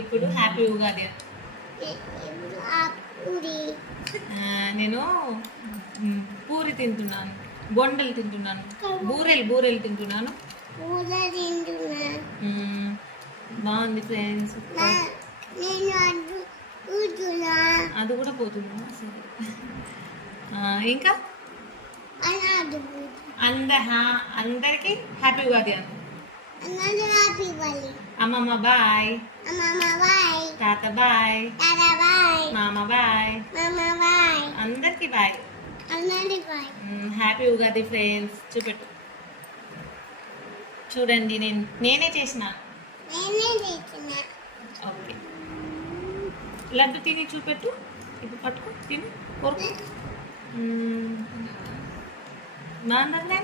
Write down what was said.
ఇప్పుడు హ్యాపీ ఉగాది. నేను పూరి తింటున్నాను, బొండలు తింటున్నాను, బూరెలు తింటున్నాను. బాగుంది ఫ్రెండ్స్. అది కూడా పోతుందా? సరే. ఇంకా అందరికి హ్యాపీ ఉగాది అన్న. అమ్మమ్మ బాయ్, తాత బాయ్, మామ బాయ్, అందరికి బాయ్. Happy Ugadi friends. చూపెట్టు, చూడండి నేనే చేసిన. ఓకే, లడ్డు తిని చూపెట్టు. ఇప్పుడు పట్టుకో, తిని కొరకు. బాగుందా?